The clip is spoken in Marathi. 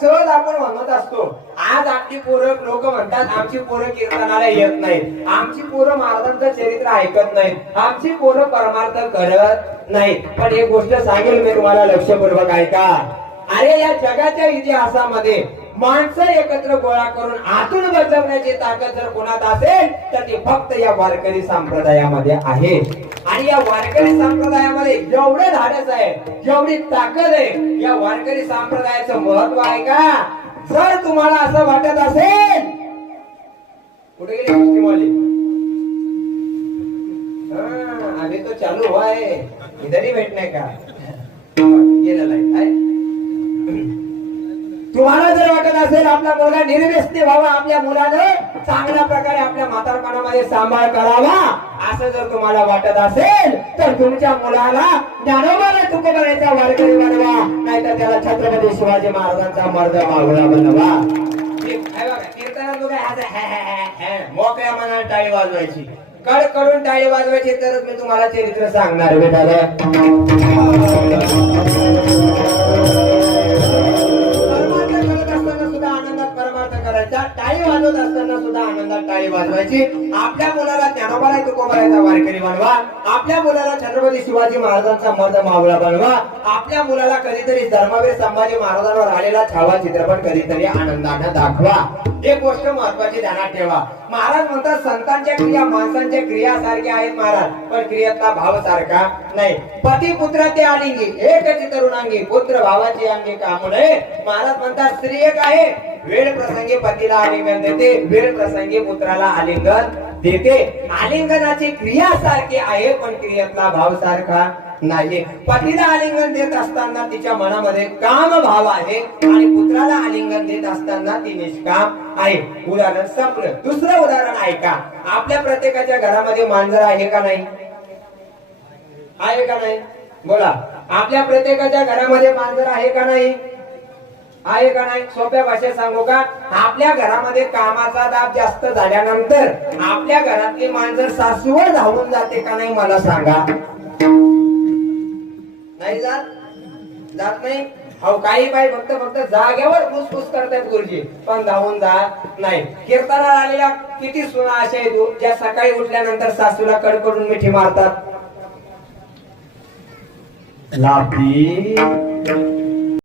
सहज आपण म्हणत असतो. आज आपली पोरं लोक म्हणतात आमची पोरं कीर्तनाला येत नाहीत, आमची पोरं महाराजांचं चरित्र ऐकत नाहीत, आमची पोरं परमार्थ करत नाहीत. पण एक गोष्ट सांगेल मी तुम्हाला, लक्षपूर्वक ऐका. अरे या जगाच्या इतिहासामध्ये माणसं एकत्र गोळा करून आतून बसवण्याची ताकद जर कोणात असेल तर ती फक्त या वारकरी संप्रदायामध्ये आहे. आणि या वारकरी संप्रदायामध्ये जेवढे धाडस आहे, जेवढी ताकद आहे, या वारकरी संप्रदायाचं महत्व आहे का. जर तुम्हाला असं वाटत असेल, कुठे गेली गोष्टी बोलली, अभी तो चालू हुआ है, इधर ही बैठने का गेलेला आहे. तुम्हाला जर वाटत असेल आपला मुलगा निर्व्यसनी व्हावा, आपल्या मुलानं चांगल्या प्रकारे आपल्या म्हातारपणामध्ये सांभाळ करावा, असं जर तुम्हाला वाटत असेल तर तुमच्या मुलाला ज्ञानोबाला तुकोबाराचा वारकरी बनवा, नाहीतर त्याला छत्रपती शिवाजी महाराजांचा मर्द मावळा बनवा. कीर्तनात मोकळ्या मनाला टाळी वाजवायची, कड करून टाळी वाजवायची, तरच मी तुम्हाला चरित्र सांगणार टाळी वाजवत असताना सुद्धा आनंदात टाळी वाजवायची. आपल्या मुलाला ज्ञानोबाला तुकोबाराचा वारकरी बनवा, आपल्या मुलाला छत्रपती शिवाजी महाराजांचा मर्द मावळा बनवा, आपल्या मुलाला कधीतरी धर्मवीर संभाजी महाराजांवर आलेला छावा चित्रपट कधीतरी आनंदाने दाखवा. एक गोष्ट महत्वाची ध्यानात ठेवा. महाराज म्हणतात संतांच्या क्रिया माणसांच्या क्रिया सारख्या आहेत महाराज, पण क्रियेतला भाव सारखा नाही. पती पुत्र ते आलिंगी एकच तरुणांगी, पुत्र भावाची अंगी कामू नये. महाराज म्हणतात स्त्री एक आहे, वेळ प्रसंगी पतीला आलिंगन देते, वेळ प्रसंगी पुत्राला आलिंगन देते. आलिंगनाची क्रिया सारखी आहे, पण क्रियेतला भाव सारखा नाही. पतीला आलिंगन देत असताना तिच्या मनामध्ये काम भाव आहे, आणि पुत्राला आलिंगन देत असताना ती निष्काम आहे. उदाहरण संपलं. दुसरं उदाहरण ऐका. आपल्या प्रत्येकाच्या घरामध्ये मांजर आहे का नाही? आहे का नाही? बोला. आपल्या प्रत्येकाच्या घरामध्ये मांजर आहे का नाही? आहे का नाही? सोप्या भाषेत सांगू का, आपल्या घरामध्ये कामाचा दाब जास्त झाल्यानंतर आपल्या घरातली मांजर सासूवर धावून जाते का नाही मला सांगा? नाही जात? जात नाही? अहो काही बाई फक्त जागेवर फुसफुस करतात गुरुजी, पण धावून जात नाही. कीर्तनाला आलेल्या किती सुना अशा आहेत ज्या सकाळी उठल्यानंतर सासूला कडकडून मिठी मारतात. लापी